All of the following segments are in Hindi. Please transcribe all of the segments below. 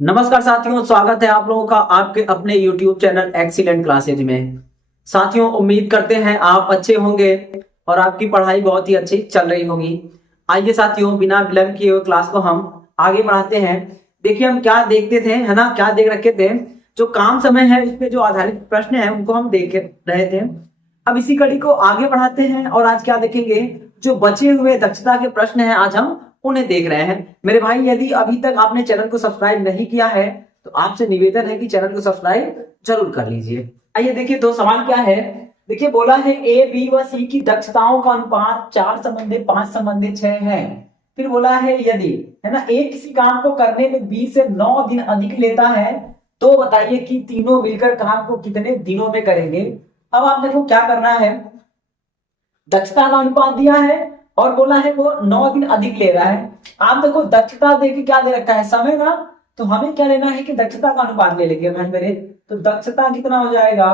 नमस्कार साथियों, स्वागत है आप लोगों का आपके अपने YouTube चैनल एक्सीलेंट क्लासेज में। साथियों, उम्मीद करते हैं आप अच्छे होंगे और आपकी पढ़ाई बहुत ही अच्छी चल रही होगी। आइए साथियों, बिना विलंब किए हुए क्लास को हम आगे बढ़ाते हैं। देखिए, हम क्या देखते थे, है ना, क्या देख रखे थे, जो काम समय है उस पे जो आधारित प्रश्न है उनको हम देख रहे थे। अब इसी कड़ी को आगे बढ़ाते हैं और आज क्या देखेंगे, जो बचे हुए दक्षता के प्रश्न हैं आज हम उन्हें देख रहे हैं। मेरे भाई, यदि अभी तक आपने चैनल को सब्सक्राइब नहीं किया है तो आपसे निवेदन है कि चैनल को सब्सक्राइब जरूर कर लीजिए। आइए देखिए, दो सवाल क्या है। देखिए, बोला है ए बी व सी की दक्षताओं का अनुपात 4:5:6 है। फिर बोला है यदि, है ना, ए किसी काम को करने में 20 से 9 दिन अधिक लेता है तो बताइए कि तीनों मिलकर काम को कितने दिनों में करेंगे। अब आप देखो क्या करना है, दक्षता का अनुपात दिया है और बोला है वो 9 दिन अधिक ले रहा है। आप देखो दक्षता देके क्या दे रखा है, समय ना, तो हमें क्या लेना है कि दक्षता का अनुपात ले लेंगे भाई मेरे। तो दक्षता कितना हो जाएगा,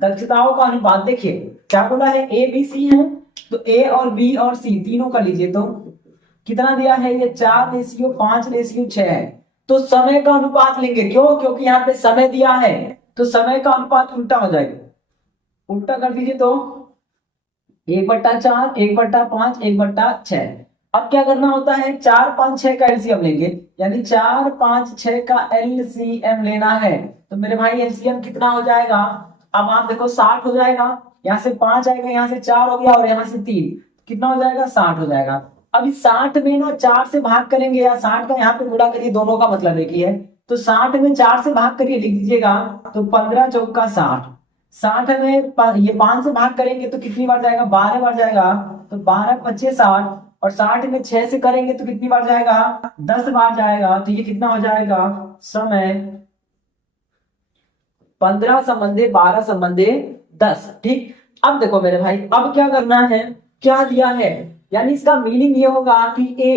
दक्षताओं का अनुपात देखिए क्या बोला है, ए बी सी है तो ए और बी और सी तीनों का लीजिए तो कितना दिया है, ये 4:5:6 है। तो समय का अनुपात लेंगे, क्यों, क्योंकि यहाँ पे समय दिया है तो समय का अनुपात उल्टा हो जाएगा। उल्टा कर दीजिए तो 1/4, 1/5, 1/6। अब क्या करना होता है, 4, 5, 6 का एलसीएम लेंगे, यानी 4, 5, 6 का एलसीएम लेना है। तो मेरे भाई एलसीएम कितना हो जाएगा, अब आप देखो 60 हो जाएगा। यहाँ से 5 आएगा, यहाँ से 4 हो गया और यहाँ से 3, कितना हो जाएगा, 60 हो जाएगा। अब इस 60 में ना 4 से भाग करेंगे या 60 का यहाँ पे गुणा करिए, दोनों का मतलब एक ही है। तो 60 में 4 से भाग करिए, लिख दीजिएगा तो 15×4 = 60। 60 में ये 5 से भाग करेंगे तो कितनी बार जाएगा, 12 बार जाएगा। तो 12×5 = 60 और 60 में 6 से करेंगे तो कितनी बार जाएगा, 10 बार जाएगा। तो ये कितना हो जाएगा, समय 15/12/10। ठीक। अब देखो मेरे भाई, अब क्या करना है, क्या दिया है, यानी इसका मीनिंग ये होगा कि ए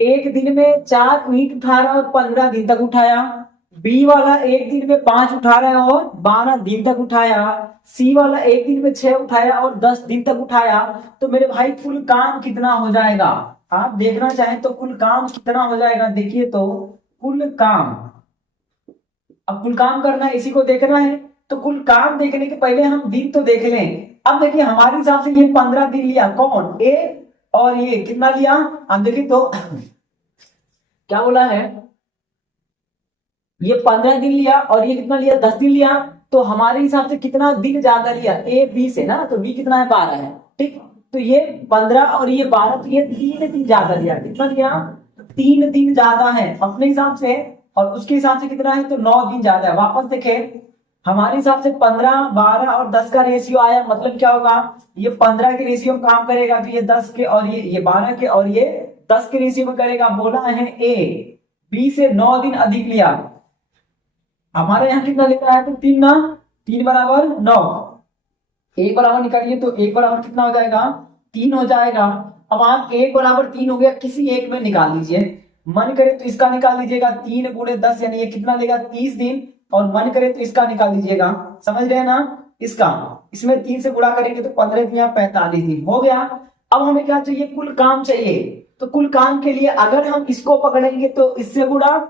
एक दिन में 4 ईंट उठा रहा है और 15 दिन तक उठाया। बी वाला एक दिन में 5 उठा रहा है और 12 दिन तक उठाया। सी वाला एक दिन में 6 उठाया और 10 दिन तक उठाया। तो मेरे भाई कुल काम कितना हो जाएगा, आप देखना चाहें तो कुल काम कितना हो जाएगा, देखिए तो कुल काम, अब कुल काम करना है, इसी को देखना है। तो कुल काम देखने के पहले हम दिन तो देख लें। अब देखिए हमारे हिसाब से ये 15 दिन लिया कौन, ए, और ये कितना लिया, अब देखिए तो क्या बोला है, ये 15 दिन लिया और ये कितना लिया, 10 दिन लिया। तो हमारे हिसाब से कितना दिन ज्यादा लिया, ए बी से ना, तो बी कितना है, 12 है। ठीक। तो ये 15 और ये 12, तो ये 3 दिन ज्यादा लिया। कितना लिया, 3 दिन ज्यादा है अपने हिसाब से, और उसके हिसाब से कितना है, तो 9 दिन ज्यादा है। वापस देखे, हमारे हिसाब से 15, 12 और 10 का रेशियो आया, मतलब क्या होगा, ये 15 के रेशियो में काम करेगा तो ये 10 के, और ये 12 के और ये 10 के रेशियो में करेगा। बोला है ए बी से 9 दिन अधिक लिया। हमारे यहाँ कितना लिखा है, तो 3 ना, 3 = 9। एक बराबर निकालिए तो 1 = कितना हो जाएगा, 3 हो जाएगा। अब आप 1 = 3 हो गया, किसी एक में निकाल लीजिए। मन करे तो इसका निकाल लीजिएगा, 3 × 10 यानी ये कितना लेगा, 30 दिन। और मन करे तो इसका निकाल लीजिएगा, समझ रहे हैं ना, इसका, इसमें 3 से गुणा करेंगे तो 15 दिन या 45 दिन हो गया। अब हमें क्या चाहिए, कुल काम चाहिए। तो कुल काम के लिए अगर हम इसको पकड़ेंगे तो इससे गुणा,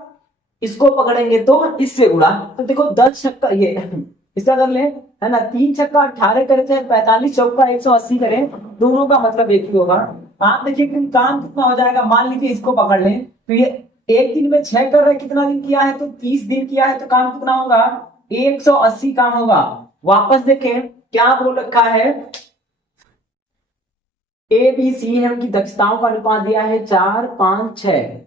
इसको पकड़ेंगे तो इससे गुणा। तो देखो 10 छक्का, ये इसका कर ले, है ना, 3 छक्का 18 करे चाहे 45 चौका 180 करे, दोनों का मतलब एक ही होगा। आप देखिए कि काम कितना हो जाएगा, मान लीजिए इसको पकड़ लें तो ये एक दिन में 6 कर रहे, कितना दिन किया है, तो 30 दिन किया है। तो काम कितना होगा, 180 काम होगा। वापस देखें क्या बोल रखा है, ए बी सी है, उनकी दक्षताओं का अनुपात दिया है 4, 5, 6।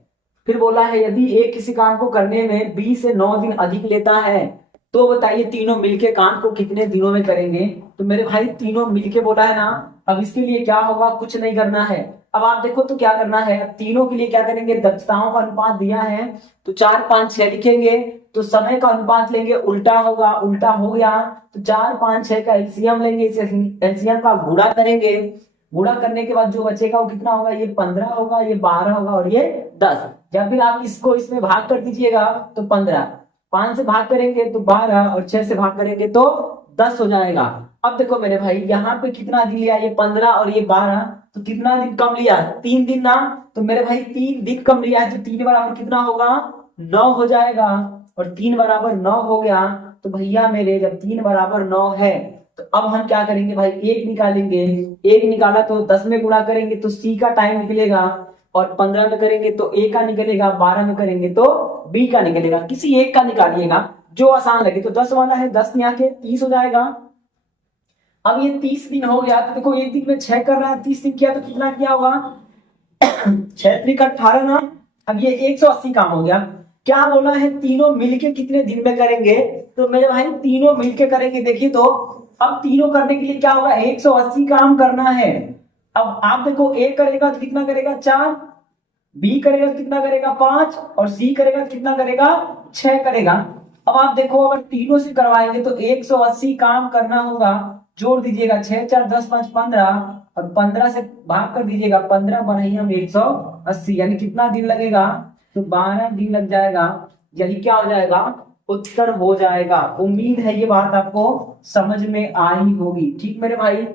फिर बोला है यदि ए किसी काम को करने में 20 से 9 दिन अधिक लेता है तो बताइए तीनों मिलके काम को कितने दिनों में करेंगे। तो मेरे भाई तीनों मिलके बोला है ना, अब इसके लिए क्या होगा, कुछ नहीं करना है। अब आप देखो तो क्या करना है, अब तीनों के लिए क्या करेंगे, दक्षताओं का अनुपात दिया है तो 4, 5, 6 लिखेंगे। तो समय का अनुपात लेंगे, उल्टा होगा, उल्टा हो गया। तो 4, 5, 6 का एलसीएम लेंगे, इस एलसीएम का गुणा करेंगे। गुणा करने के बाद जो बचेगा वो कितना होगा, ये 15 होगा, ये 12 होगा और ये 10। या फिर आप इसको इसमें भाग कर दीजिएगा तो 15, 5 से भाग करेंगे तो 12 और 6 से भाग करेंगे तो 10 हो जाएगा। अब देखो मेरे भाई यहाँ पे कितना दिन लिया, ये 15 और ये 12, तो कितना दिन कम लिया, 3 दिन ना। तो मेरे भाई 3 दिन कम लिया है तो 3 बराबर कितना होगा, 9 हो जाएगा, और 3 बराबर 9 हो गया। तो भैया मेरे जब 3 बराबर 9 है तो अब हम क्या करेंगे भाई, एक निकालेंगे। एक निकाला तो 10 में गुणा करेंगे तो सी का टाइम निकलेगा, और 15 में करेंगे तो ए का निकलेगा, 12 में करेंगे तो बी का निकलेगा। किसी एक का निकालिएगा जो आसान लगे। तो 10 वाला है, 10 यहाँ के 30 हो जाएगा। अब ये 30 दिन हो गया, तो देखो एक दिन में 6 कर रहा है, 30 दिन किया तो कितना किया होगा, 6×3 = 18 ना। अब ये 180 काम हो गया। क्या बोला है, तीनों मिलके कितने दिन में करेंगे, तो मेरे भाई तीनों मिलके करेंगे। देखिए तो अब तीनों करने के लिए क्या होगा, 180 काम करना है। अब आप देखो, ए करेगा तो कितना करेगा, 4, बी करेगा तो कितना करेगा, 5, और सी करेगा तो कितना करेगा, 6 करेगा। अब आप देखो, अगर तीनों से करवाएंगे तो 180 काम करना होगा। जोड़ दीजिएगा, 6 4 10 5 15, और 15 से भाग कर दीजिएगा, 15 बढ़ाइए हम 180, यानी कितना दिन लगेगा, तो 12 दिन लग जाएगा। यही क्या हो जाएगा, उत्तर हो जाएगा। उम्मीद है ये बात आपको समझ में आई होगी। ठीक मेरे भाई,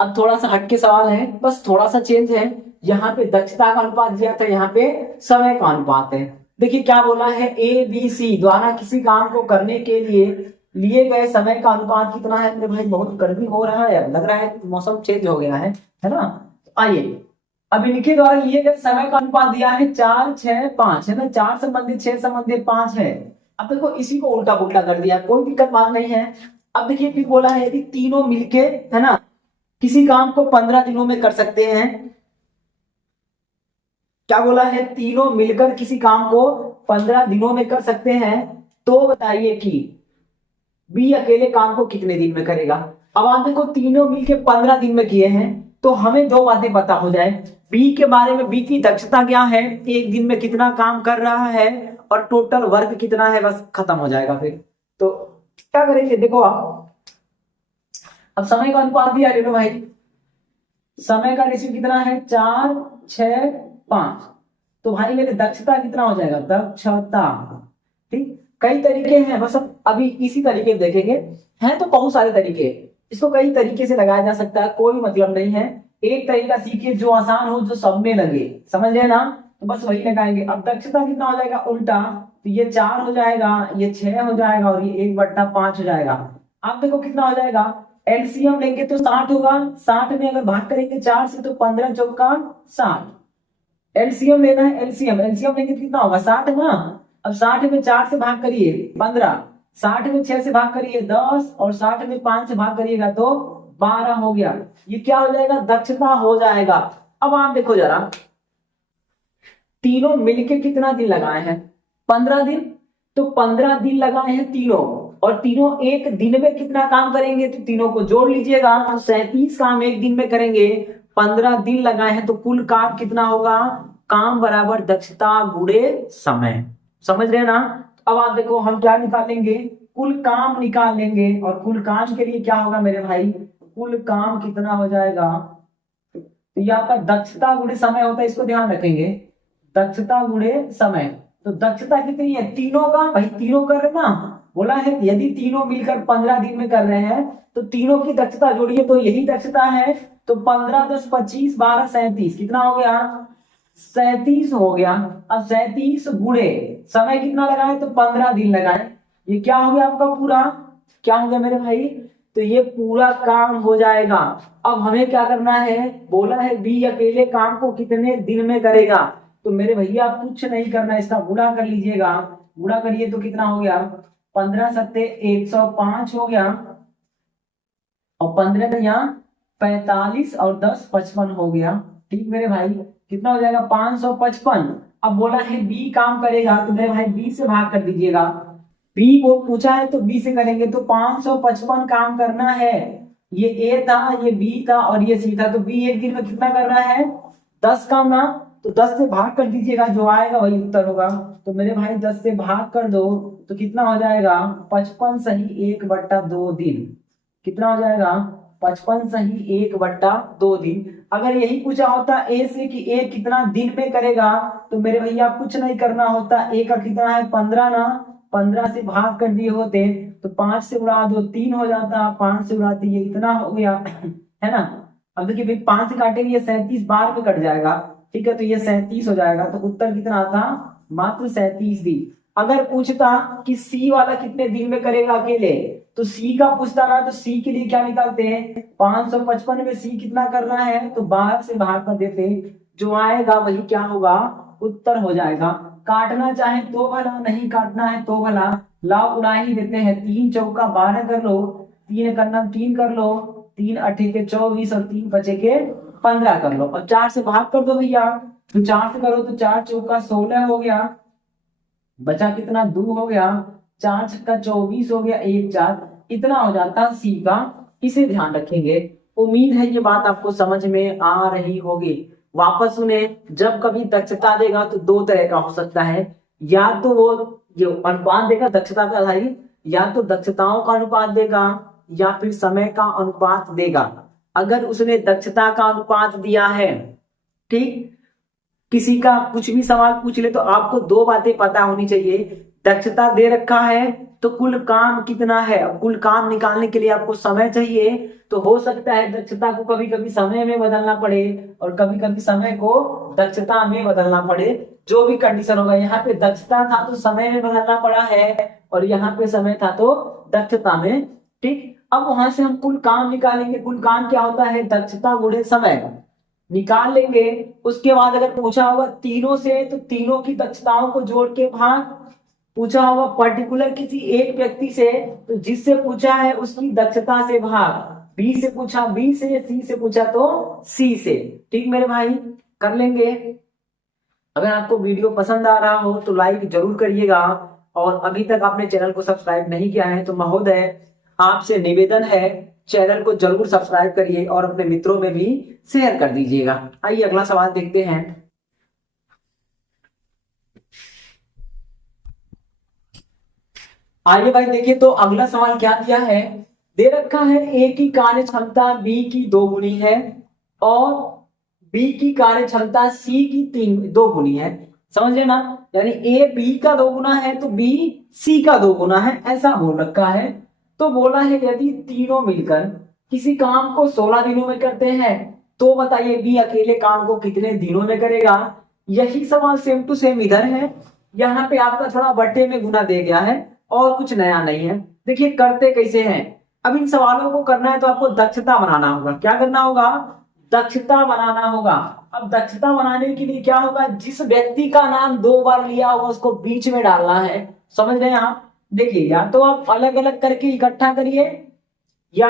अब थोड़ा सा हटके सवाल है, बस थोड़ा सा चेंज है। यहाँ पे दक्षता का अनुपात दिया था, यहाँ पे समय का अनुपात है। देखिए क्या बोला है, ए बी सी द्वारा किसी काम को करने के लिए लिए गए समय का अनुपात कितना है। मेरे भाई बहुत गर्मी हो रहा है, लग रहा है मौसम चेंज हो गया है ना। आइए, अब इनके द्वारा लिए गए समय का अनुपात दिया है 4 6 5, है ना। 4 संबंधित, 6 संबंधित, 5 है। अब देखो इसी को उल्टा पुल्टा कर दिया, कोई दिक्कत बात नहीं है। अब देखिए फिर बोला है यदि तीनों मिलके, है ना, किसी काम को 15 दिनों में कर सकते हैं। क्या बोला है, तीनों मिलकर किसी काम को 15 दिनों में कर सकते हैं, तो बताइए कि बी अकेले काम को कितने दिन में करेगा। अब आप देखो तीनों मिलके 15 दिन में किए हैं, तो हमें दो बातें पता हो जाए। बी के बारे में, बी की दक्षता क्या है, एक दिन में कितना काम कर रहा है, और टोटल वर्क कितना है, बस खत्म हो जाएगा फिर। तो क्या करेंगे, देखो आप, अब समय का अनुपात दिया, ले लो भाई। समय का रेशियो कितना है, 4 6 5। तो भाई मेरे दक्षता कितना हो जाएगा, दक्षता। ठीक, कई तरीके हैं, बस अब अभी इसी तरीके देखेंगे। हैं तो बहुत सारे तरीके, इसको कई तरीके से लगाया जा सकता है, कोई मतलब नहीं है। एक तरीका सीखिए जो आसान हो, जो सब में लगे, समझ रहे ना, तो बस वही लगाएंगे। अब दक्षता कितना हो जाएगा उल्टा, तो ये 4 हो जाएगा, ये 6 हो जाएगा, और ये 1/5 हो जाएगा। आप देखो कितना हो जाएगा, एलसीएम लेंगे तो 60 होगा। 60 में अगर भाग करेंगे 4 से तो 15 चौका 60। एलसीएम लेना है, एलसीएम एलसीएम लेंगे तो कितना होगा, 60 ना। अब 60 में 4 से भाग करिए 15, 60 में 6 से भाग करिए 10, और 60 में 5 से भाग करिएगा तो 12 हो गया। ये क्या हो जाएगा, दक्षता हो जाएगा। अब आप देखो जरा, तीनों मिलके कितना दिन लगाए हैं, 15 दिन। तो 15 दिन लगाए हैं तीनों, और तीनों एक दिन में कितना काम करेंगे, तो तीनों को जोड़ लीजिएगा, तो 37 काम एक दिन में करेंगे। 15 दिन लगाए हैं तो कुल काम कितना होगा, काम बराबर दक्षता गुणे समय। समझ रहे हैं ना। अब आप देखो हम क्या निकालेंगे, कुल काम निकाल लेंगे, और कुल काम के लिए क्या होगा मेरे भाई, कुल काम कितना हो जाएगा, तो ये आपका दक्षता गुणे समय होता है, इसको ध्यान रखेंगे, दक्षता गुणे समय। तो दक्षता कितनी है, तीनों का, भाई तीनों कर रहे ना, बोला है यदि तीनों मिलकर 15 दिन में कर रहे हैं तो तीनों की दक्षता जोड़िए तो यही दक्षता है। तो 15 10 25 12 37, कितना हो गया, 37 हो गया। अब 37 गुणे समय कितना लगाए, तो 15 दिन लगाए। ये क्या हो गया आपका पूरा, क्या हो गया मेरे भाई, तो ये पूरा काम हो जाएगा। अब हमें क्या करना है, बोला है बी अकेले काम को कितने दिन में करेगा। तो मेरे भैया कुछ नहीं करना, इसका गुणा कर लीजिएगा। गुणा करिए तो कितना हो गया, 15 सत्ते 105 हो गया, और 15 यहाँ 45, और 10 55 हो गया। ठीक मेरे भाई, कितना हो जाएगा, 555। अब बोला है बी काम करेगा, तो मेरे भाई बी से भाग कर दीजिएगा। बी को पूछा है तो बी से करेंगे, तो 555 काम करना है। ये ए था, ये बी था, और ये सी था। तो बी एक दिन में कितना कर रहा है, 10 काम ना। तो 10 से भाग कर दीजिएगा, जो आएगा वही उत्तर होगा। तो मेरे भाई 10 से भाग कर दो तो कितना हो जाएगा, 55 सही 1/2 दिन। कितना हो जाएगा, 55 सही 1/2 दिन। अगर यही पूछा होता ए से कि ए कितना दिन में करेगा, तो मेरे भैया कुछ नहीं करना होता, ए का कितना है 15 ना, 15 से भाग कर दिए होते तो 5 से उड़ा दो 3 हो जाता, 5 से उड़ाते ये इतना हो गया, है ना। अब देखिए भाई 5 से काटेंगे, ये 37 बार में कट जाएगा, ठीक है। तो ये 37 हो जाएगा, तो उत्तर कितना आता, मात्र 37 दिन। अगर पूछता कि सी वाला कितने दिन में करेगा अकेले, तो सी का पूछता ना, तो सी के लिए क्या निकालते हैं, 555 में सी कितना करना है, तो 12 से भाग कर देते हैं, जो आएगा वही क्या होगा, उत्तर हो जाएगा। काटना चाहे तो भला, नहीं काटना है तो भला, लाभ उड़ा ही देते हैं। 3 चौका 12 कर लो, 3 करना 3 कर लो, 3 अठे के 24 और 3 बचे के 15 कर लो, और 4 से भाग कर दो भैया, तो 4 से करो तो 4 चौका 16 हो गया, बचा कितना 2 हो गया, 4 छक्का 24 हो गया, 1 4, इतना हो जाता सी का। इसे ध्यान रखेंगे। उम्मीद है ये बात आपको समझ में आ रही होगी। वापस सुने, जब कभी दक्षता देगा तो 2 तरह का हो सकता है, या तो वो जो अनुपात देगा दक्षता पे आधारित, या तो दक्षताओं का अनुपात देगा, या फिर समय का अनुपात देगा। अगर उसने दक्षता का अनुपात दिया है, ठीक, किसी का कुछ भी सवाल पूछ ले तो आपको 2 बातें पता होनी चाहिए। दक्षता दे रखा है तो कुल काम कितना है, अब कुल काम निकालने के लिए आपको समय चाहिए, तो हो सकता है दक्षता को कभी कभी समय में बदलना पड़े और कभी कभी समय को दक्षता में बदलना पड़े, जो भी कंडीशन होगा। यहाँ पे दक्षता था तो समय में बदलना पड़ा है, और यहाँ पे समय था तो दक्षता में, ठीक। अब वहां से हम कुल काम निकालेंगे। कुल काम क्या होता है, दक्षता गुणे समय निकाल लेंगे। उसके बाद अगर पूछा होगा तीनों से, तो तीनों की दक्षताओं को जोड़ के भाग। पूछा होगा पर्टिकुलर किसी एक व्यक्ति से, तो जिससे पूछा है उसकी दक्षता से भाग। बी से पूछा बी से, सी से पूछा तो सी से, ठीक मेरे भाई, कर लेंगे। अगर आपको वीडियो पसंद आ रहा हो तो लाइक जरूर करिएगा, और अभी तक आपने चैनल को सब्सक्राइब नहीं किया है तो महोदय आपसे निवेदन है, चैनल को जरूर सब्सक्राइब करिए और अपने मित्रों में भी शेयर कर दीजिएगा। आइए अगला सवाल देखते हैं। आइए भाई देखिए, तो अगला सवाल क्या दिया है, दे रखा है ए की कार्य क्षमता बी की 2 गुनी है, और बी की कार्य क्षमता सी की 2 गुनी है। समझ लेना, यानी ए बी का 2 गुना है तो बी सी का 2 गुना है, ऐसा बोल रखा है। तो बोला है यदि तीनों मिलकर किसी काम को 16 दिनों में करते हैं, तो बताइए बी अकेले काम को कितने दिनों में करेगा। यही सवाल सेम टू सेम इधर है। यहाँ पे आपका थोड़ा बट्टे में गुना दे गया है, और कुछ नया नहीं है। देखिए करते कैसे हैं, अब इन सवालों को करना है तो आपको दक्षता बनाना होगा। क्या करना होगा, दक्षता बनाना होगा। अब दक्षता बनाने के लिए क्या होगा, जिस व्यक्ति का नाम 2 बार लिया होगा उसको बीच में डालना है। समझ रहे हैं आप, देखिए या तो आप अलग अलग करके इकट्ठा करिए, या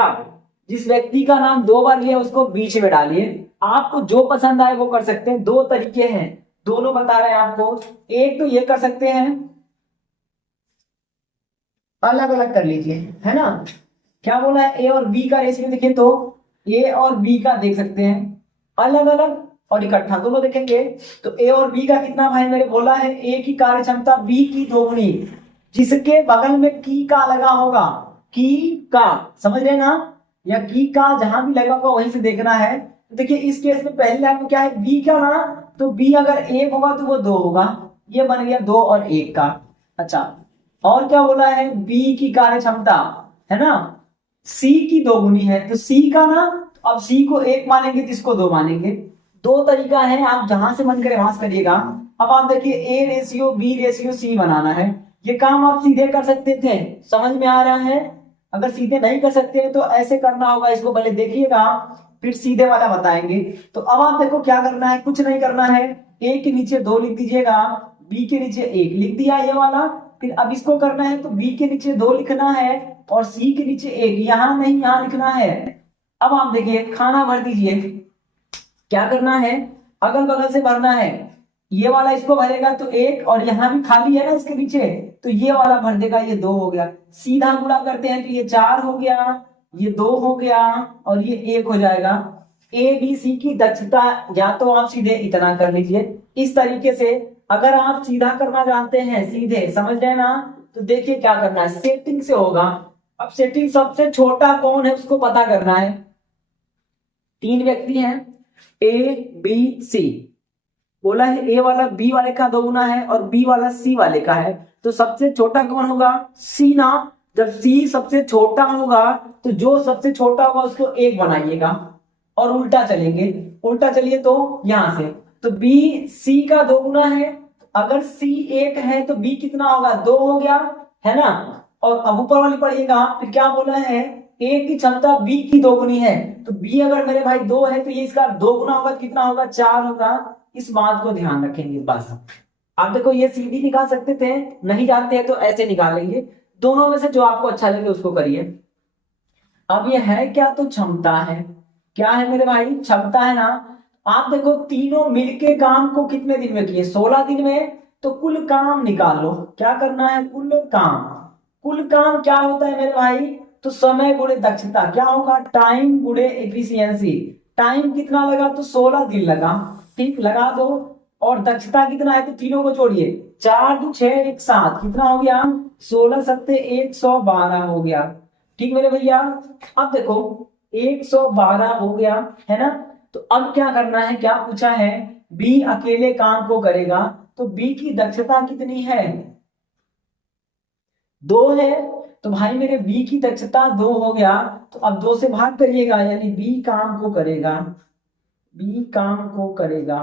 जिस व्यक्ति का नाम 2 बार लिया उसको बीच में डालिए। आपको जो पसंद आए वो कर सकते हैं। 2 तरीके हैं, दोनों बता रहे हैं आपको। एक तो ये कर सकते हैं, अलग अलग कर लीजिए, है ना। क्या बोला है, ए और बी का रेशियो देखिए, तो ए और बी का देख सकते हैं, अलग अलग और इकट्ठा दोनों देखेंगे। तो ए और बी का कितना भाई मेरे बोला है, ए की कार्य क्षमता बी की 2 गुनी, जिसके बगल में की का लगा होगा, की का, समझ रहे ना, या की का जहां भी लगा होगा वहीं से देखना है। तो देखिए इस केस में पहली लाइन में क्या है, बी का ना, तो बी अगर 1 होगा तो वो 2 होगा, ये बन गया 2 और 1 का। अच्छा, और क्या बोला है, बी की कार्य क्षमता है ना, सी की 2 गुनी है, तो सी का ना, अब सी को 1 मानेंगे तो इसको 2 मानेंगे। 2 तरीका है, आप जहां से मन करे वहां से करिएगा। अब आप देखिए A ratio B ratio C बनाना है। ये काम आप सीधे कर सकते थे, समझ में आ रहा है। अगर सीधे नहीं कर सकते तो ऐसे करना होगा, इसको पहले देखिएगा फिर सीधे वाला बताएंगे। तो अब आप देखो क्या करना है, कुछ नहीं करना है, ए के नीचे 2 लिख दीजिएगा, बी के नीचे 1 लिख दिया ये वाला। फिर अब इसको करना है तो बी के नीचे 2 लिखना है और सी के नीचे 1, यहां नहीं यहां लिखना है। अब आप देखिए खाना भर दीजिए। क्या करना है, अगल बगल से भरना है। ये वाला इसको भरेगा तो 1, और यहां भी खाली है ना इसके नीचे, तो ये वाला भर देगा, ये 2 हो गया। सीधा गुणा करते हैं तो ये 4 हो गया, ये 2 हो गया, और ये 1 हो जाएगा। ए बी सी की दक्षता या तो आप सीधे इतना कर लीजिए इस तरीके से। अगर आप सीधा करना जानते हैं, सीधे समझ रहे ना, तो देखिए क्या करना है, सेटिंग से होगा। अब सेटिंग सबसे छोटा कौन है उसको पता करना है। 3 व्यक्ति हैं, ए बी सी, बोला है ए वाला बी वाले का 2 गुना है और बी वाला सी वाले का है, तो सबसे छोटा कौन होगा, सी ना। जब सी सबसे छोटा होगा तो जो सबसे छोटा होगा उसको 1 बनाइएगा, और उल्टा चलेंगे, उल्टा चलिए तो यहां से, तो बी सी का 2 गुना है, अगर C 1 है तो B कितना होगा, 2 हो गया, है ना। और अब ऊपर वाली पढ़िएगा, फिर क्या बोला है, A की क्षमता B की 2 गुनी है, तो B अगर मेरे भाई 2 है तो ये इसका 2 गुना होगा, कितना होगा, 4 होगा। इस बात को ध्यान रखेंगे बस। आप देखो ये सीधी निकाल सकते थे, नहीं जानते हैं तो ऐसे निकालेंगे, दोनों में से जो आपको अच्छा लगे उसको करिए। अब ये है क्या, तो क्षमता है, क्या है मेरे भाई, क्षमता है ना। आप देखो तीनों मिलके काम को कितने दिन में किए, 16 दिन में, तो कुल काम निकाल लो, क्या करना है, कुल काम। कुल काम क्या होता है मेरे भाई, तो समय गुणे दक्षता, क्या होगा, टाइम गुणे एफिशिएंसी। टाइम कितना लगा, तो 16 दिन लगा, ठीक, लगा दो। और दक्षता कितना है, तो तीनों को जोड़िए, 4 2 6 1 7, कितना हो गया, 16 सत्ते 112 हो गया, ठीक मेरे भैया। अब देखो 112 हो गया, है ना। तो अब क्या करना है, क्या पूछा है, बी अकेले काम को करेगा, तो बी की दक्षता कितनी है, 2 है, तो भाई मेरे बी की दक्षता 2 हो गया, तो अब 2 से भाग करिएगा, यानी बी काम को करेगा, बी काम को करेगा।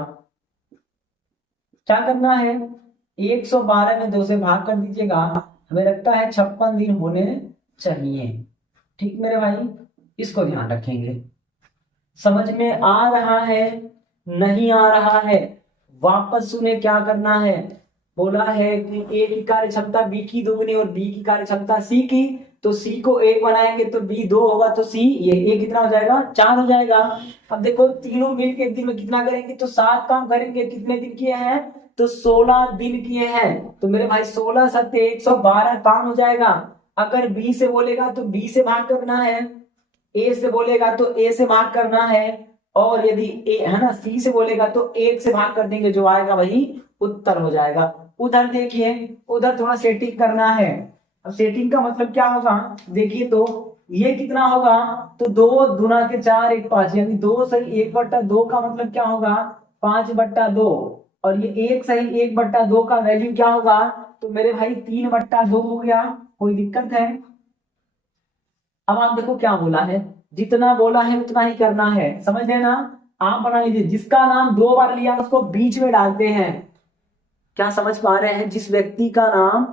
क्या करना है, 112 में 2 से भाग कर दीजिएगा, हमें लगता है 56 दिन होने चाहिए, ठीक मेरे भाई, इसको ध्यान रखेंगे। समझ में आ रहा है, नहीं आ रहा है, वापस सुने क्या करना है। बोला है कि ए की कार्य क्षमता बी की 2 गुनी और बी की कार्य क्षमता सी की, तो सी को 1 बनाएंगे तो बी 2 होगा, तो सी ये ए कितना हो जाएगा, 4 हो जाएगा। अब देखो तीनों मिलकर एक दिन में कितना करेंगे, तो 7 काम करेंगे, कितने दिन किए हैं, तो 16 दिन किए हैं, तो मेरे भाई 16 सत्ते 112 काम हो जाएगा। अगर बी से बोलेगा तो बी से भाग करना है, ए से बोलेगा तो ए से भाग करना है, और यदि ए है ना, सी से बोलेगा तो 1 से भाग कर देंगे, जो आएगा वही उत्तर हो जाएगा। उधर देखिए, उधर थोड़ा सेटिंग करना है। अब सेटिंग का मतलब क्या होगा, देखिए तो ये कितना होगा, तो 2 दूना के 4 1 5, यानी 2 सही 1/2 का मतलब क्या होगा, 5/2, और ये 1 सही 1/2 का वैल्यू क्या होगा, तो मेरे भाई 3/2 हो गया। कोई दिक्कत है। अब आप देखो क्या बोला है, जितना बोला है उतना ही करना है, समझ लेना। आप बना लीजिए, जिसका नाम 2 बार लिया उसको बीच में डालते हैं, क्या समझ पा रहे हैं, जिस व्यक्ति का नाम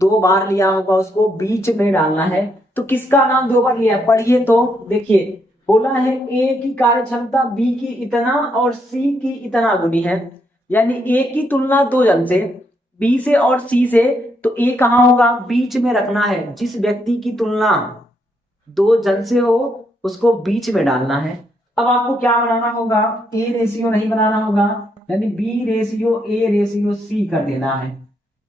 2 बार लिया होगा उसको बीच में डालना है। तो किसका नाम 2 बार लिया है, पढ़िए तो देखिए, बोला है ए की कार्य क्षमता बी की इतना और सी की इतना गुनी है, यानी ए की तुलना 2 जन से, बी से और सी से, तो ए कहां होगा, बीच में रखना है। जिस व्यक्ति की तुलना 2 जन से हो उसको बीच में डालना है। अब आपको क्या बनाना होगा, ए रेशियो नहीं बनाना होगा, यानी B ratio A ratio C कर देना है।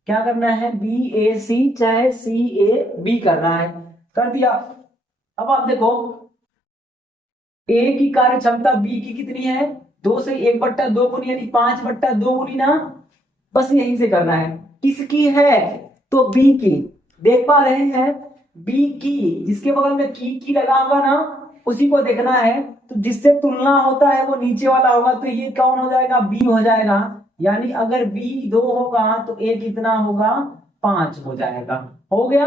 क्या करना है, बी ए सी चाहे सी ए बी करना है, कर दिया। अब आप देखो ए की कार्य क्षमता बी की कितनी है, 2 से 1/2 गुनी, यानी 5/2 गुनी ना, बस यहीं से करना है। किसकी है, तो बी की, देख पा रहे हैं, बी की, जिसके बगल में की लगा होगा ना उसी को देखना है, तो जिससे तुलना होता है वो नीचे वाला होगा, तो ये कौन हो जाएगा, बी हो जाएगा। यानी अगर बी 2 होगा तो ए कितना होगा, 5 हो जाएगा। हो गया,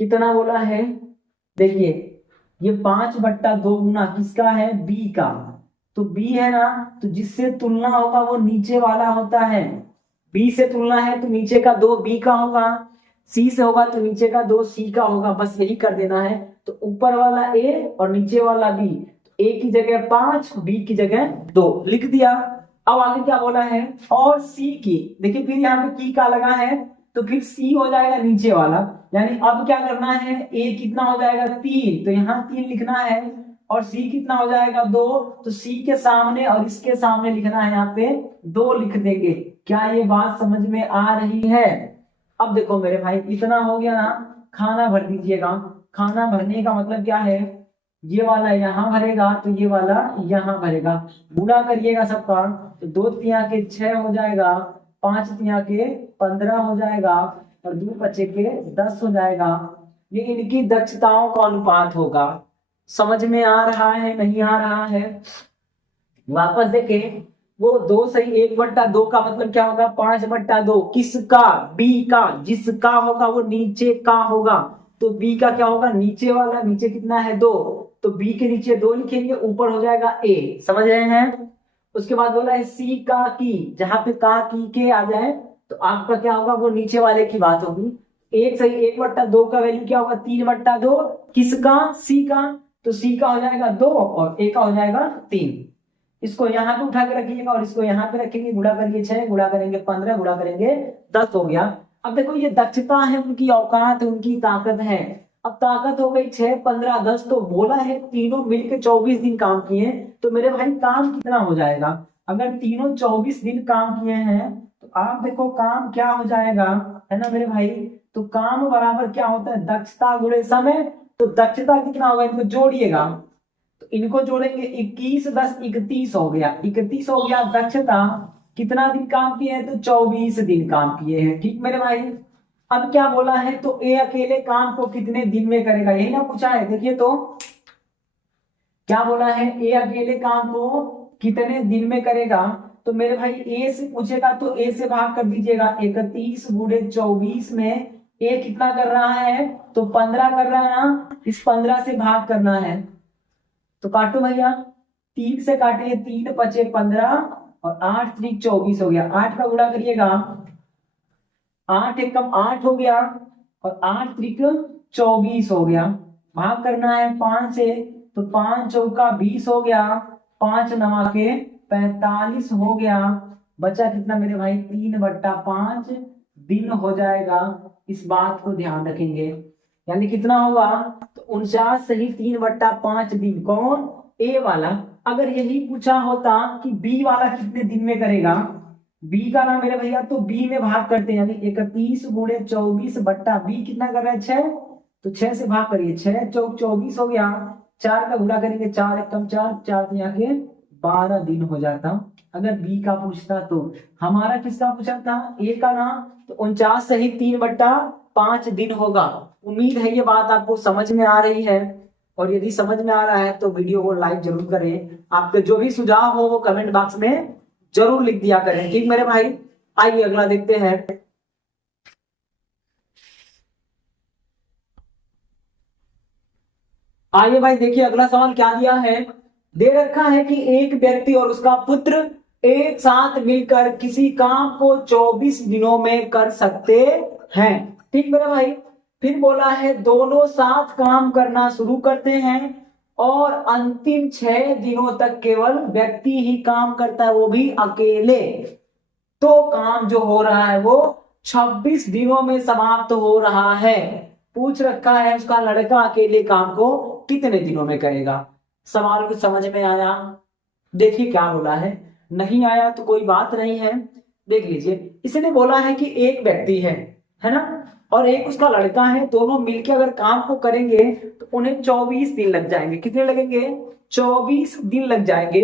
कितना बोला है, देखिए ये 5/2 गुना किसका है, बी का, तो बी है ना, तो जिससे तुलना होगा वो नीचे वाला होता है। बी से तुलना है तो नीचे का 2 बी का होगा, सी से होगा तो नीचे का 2 सी का होगा, बस यही कर देना है। तो ऊपर वाला ए और नीचे वाला बी, तो ए की जगह 5, बी की जगह 2 लिख दिया। अब आगे क्या बोला है, और सी की, देखिए फिर यहाँ पे की का लगा है, तो फिर सी हो जाएगा नीचे वाला, यानी अब क्या करना है, ए कितना हो जाएगा 3, तो यहाँ 3 लिखना है, और सी कितना हो जाएगा 2, तो सी के सामने और इसके सामने लिखना है, यहाँ पे 2 लिख देंगे। क्या ये बात समझ में आ रही है। अब देखो मेरे भाई इतना हो गया ना, खाना भर दीजिएगा। खाना भरने का मतलब क्या है, ये वाला यहाँ भरेगा तो ये वाला यहाँ भरेगा, गुणा करिएगा सबका, तो 2 तिया के 6 हो जाएगा, 5 तिया के 15 हो जाएगा, और 2 बचे के 10 हो जाएगा। ये इनकी दक्षताओं का अनुपात होगा। समझ में आ रहा है, नहीं आ रहा है। वापस देखें, वो 2 सही 1/2 का मतलब क्या होगा, 5/2, किसका, बी का, जिसका होगा वो नीचे का होगा, तो बी का क्या होगा, नीचे वाला, नीचे कितना है 2, तो बी के नीचे 2 लिखेंगे, ऊपर हो जाएगा ए, समझ रहे हैं। उसके बाद बोला है सी का की, जहां पे का की के आ जाए तो आपका क्या होगा, वो नीचे वाले की बात होगी। एक सही 1/2 का वैल्यू क्या होगा, 3/2। किसका, सी का, तो सी का हो जाएगा 2 और ए का हो जाएगा 3। इसको यहाँ पे उठा के रखिएगा और इसको यहाँ पे रखेंगे, गुणा करिए 6, गुणा करेंगे 15, गुणा करेंगे 10 हो गया। अब देखो ये दक्षता है, उनकी औकात, उनकी ताकत है। अब ताकत हो गई 6, 15, 10, तो बोला है तीनों मिलकर 24 दिन काम किए, तो मेरे भाई काम कितना हो जाएगा। अगर तीनों 24 दिन काम किए हैं तो आप देखो काम क्या हो जाएगा, है ना मेरे भाई। तो काम बराबर क्या होता है, दक्षता गुणे समय। तो दक्षता कितना होगा, इनको जोड़िएगा, तो इनको जोड़ेंगे 21 10 31 हो गया, 31 हो गया। दक्षता कितना दिन काम किए हैं, तो 24 दिन काम किए हैं। ठीक मेरे भाई। अब क्या बोला है, तो ए अकेले काम को कितने दिन में करेगा, यही ना पूछा है। देखिए तो क्या बोला है, ए अकेले काम को कितने दिन में करेगा। तो मेरे भाई ए से पूछेगा तो ए से भाग कर दीजिएगा, 31 गुणे 24 में ए कितना कर रहा है, तो 15 कर रहा है ना, इस 15 से भाग करना है। तो काटो भैया, 3 से काटिए, 3 पचे 15 और 8 3 24 हो गया। 8 का गुणा करिएगा, 8 एकम 8 हो गया और 8 त्रिक 24 हो गया। भाग करना है 5 से, तो 5 चौका 20 हो गया, 5 नवा के 45 हो गया। बचा कितना मेरे भाई, 3/5 दिन हो जाएगा। इस बात को ध्यान रखेंगे, यानी कितना होगा, तो 49 सही 3/5 दिन। कौन, ए वाला। अगर यही पूछा होता कि बी वाला कितने दिन में करेगा, बी का नाम मेरे भैया, तो बी में भाग करते हैं, यानी 31 गुणे 24 बट्टा बी कितना कर रहा है 6, तो 6 से भाग करिए, 6 चौक 24 हो गया। 4 का गुणा करेंगे, 4 एकम 4, 4 से आके 12 दिन हो जाता। अगर बी का पूछता तो। हमारा किसका पूछा था, ए का नाम, तो 49 सही 3/5 दिन होगा। उम्मीद है ये बात आपको समझ में आ रही है, और यदि समझ में आ रहा है तो वीडियो को लाइक जरूर करें। आपके जो भी सुझाव हो वो कमेंट बॉक्स में जरूर लिख दिया करें। ठीक मेरे भाई, आइए अगला देखते हैं। आइए भाई देखिए अगला सवाल क्या दिया है। दे रखा है कि एक व्यक्ति और उसका पुत्र एक साथ मिलकर किसी काम को 24 दिनों में कर सकते हैं। ठीक मेरे भाई। फिर बोला है दोनों साथ काम करना शुरू करते हैं और अंतिम 6 दिनों तक केवल व्यक्ति ही काम करता है, वो भी अकेले। तो काम जो हो रहा है वो 26 दिनों में समाप्त हो रहा है। पूछ रखा है उसका लड़का अकेले काम को कितने दिनों में करेगा। सवाल को समझ में आया। देखिए क्या बोला है, नहीं आया तो कोई बात नहीं है, देख लीजिए। इसने बोला है कि एक व्यक्ति है ना, और एक उसका लड़का है, दोनों मिलकर अगर काम को करेंगे तो उन्हें 24 दिन लग जाएंगे। कितने लगेंगे, 24 दिन लग जाएंगे।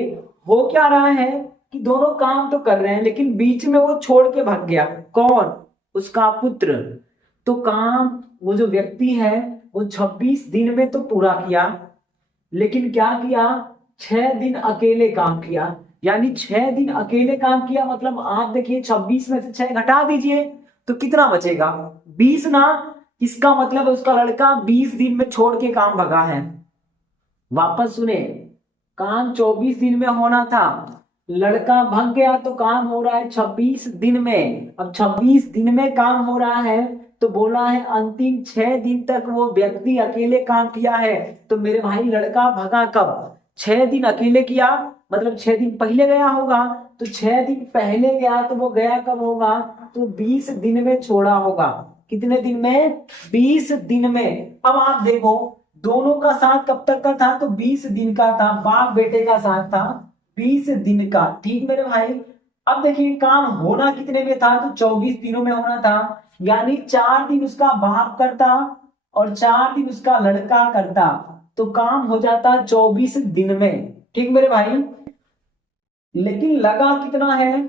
हो क्या रहा है कि दोनों काम तो कर रहे हैं लेकिन बीच में वो छोड़ के भाग गया। कौन, उसका पुत्र। तो काम वो जो व्यक्ति है वो 26 दिन में तो पूरा किया, लेकिन क्या किया, 6 दिन अकेले काम किया। यानी 6 दिन अकेले काम किया, मतलब आप देखिए 26 में से 6 घटा दीजिए तो कितना बचेगा, 20 ना। इसका मतलब है उसका लड़का 20 दिन में छोड़ के काम भगा है। वापस सुने, काम 24 दिन में होना था, लड़का भाग गया तो काम हो रहा है 26 दिन में। अब 26 दिन में काम हो रहा है तो बोला है अंतिम 6 दिन तक वो व्यक्ति अकेले काम किया है। तो मेरे भाई लड़का भगा कब, 6 दिन अकेले किया, मतलब 6 दिन पहले गया होगा। तो 6 दिन पहले गया तो वो गया कब होगा, तो 20 दिन में छोड़ा होगा। कितने दिन में, 20 दिन में। अब आप देखो दोनों का साथ कब तक का था, तो 20 दिन का था, बाप बेटे का साथ था 20 दिन का। ठीक मेरे भाई। अब देखिए काम होना कितने में था, तो 24 दिनों में होना था। यानी 4 दिन उसका बाप करता और 4 दिन उसका लड़का करता, तो काम हो जाता 24 दिन में। ठीक मेरे भाई। लेकिन लगा कितना है,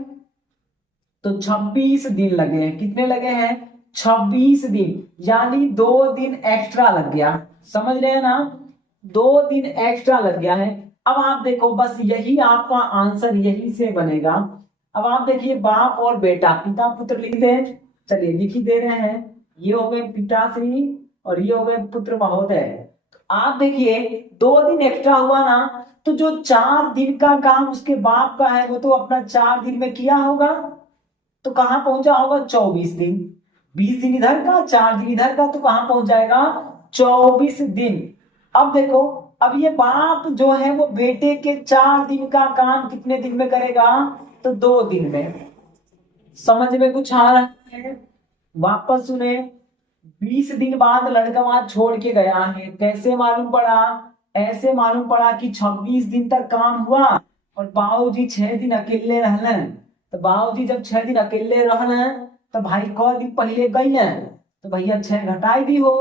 तो 26 दिन लगे हैं। कितने लगे हैं, 26 दिन, यानी 2 दिन एक्स्ट्रा लग गया। समझ रहे हैं ना, 2 दिन एक्स्ट्रा लग गया है। अब आप देखो बस यही आपका आंसर यही से बनेगा। अब आप देखिए बाप और बेटा, पिता पुत्र लिख दें, चलिए लिख ही दे रहे हैं। ये हो गए पिताश्री और ये हो गए पुत्र महोदय। आप देखिए 2 दिन एक्स्ट्रा हुआ ना, तो जो 4 दिन का काम उसके बाप का है वो तो अपना 4 दिन में किया होगा, तो कहां पहुंचा होगा 24 दिन। 20 दिन इधर का 4 दिन इधर का, तो कहां पहुंच जाएगा 24 दिन। अब देखो, अब ये बाप जो है वो बेटे के 4 दिन का काम कितने दिन में करेगा, तो 2 दिन में। समझ में कुछ आ रहा है? वापस सुने, 20 दिन बाद लड़का वहां छोड़ के गया है। कैसे मालूम पड़ा? ऐसे मालूम पड़ा कि 26 दिन तक काम हुआ और बाबूजी 6 दिन अकेले रहने। तो बाबूजी जब 6 दिन अकेले रहने तो भाई क दिन पहले गई है, तो भैया 6 घटाई दी हो,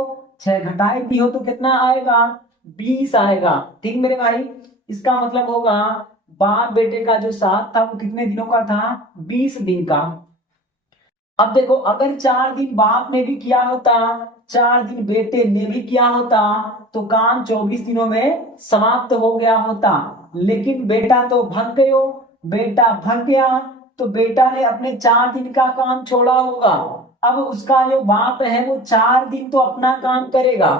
6 घटाई दी हो तो कितना आएगा, 20 आएगा। ठीक मेरे भाई, इसका मतलब होगा बाप बेटे का जो साथ था वो कितने दिनों का था, 20 दिन का। अब देखो, अगर 4 दिन बाप ने भी किया होता, 4 दिन बेटे ने भी किया होता, तो काम 24 दिनों में समाप्त हो गया होता। लेकिन बेटा तो भाग गयो, बेटा भाग गया, तो बेटा ने अपने 4 दिन का काम छोड़ा होगा। अब उसका जो बाप है वो 4 दिन तो अपना काम करेगा,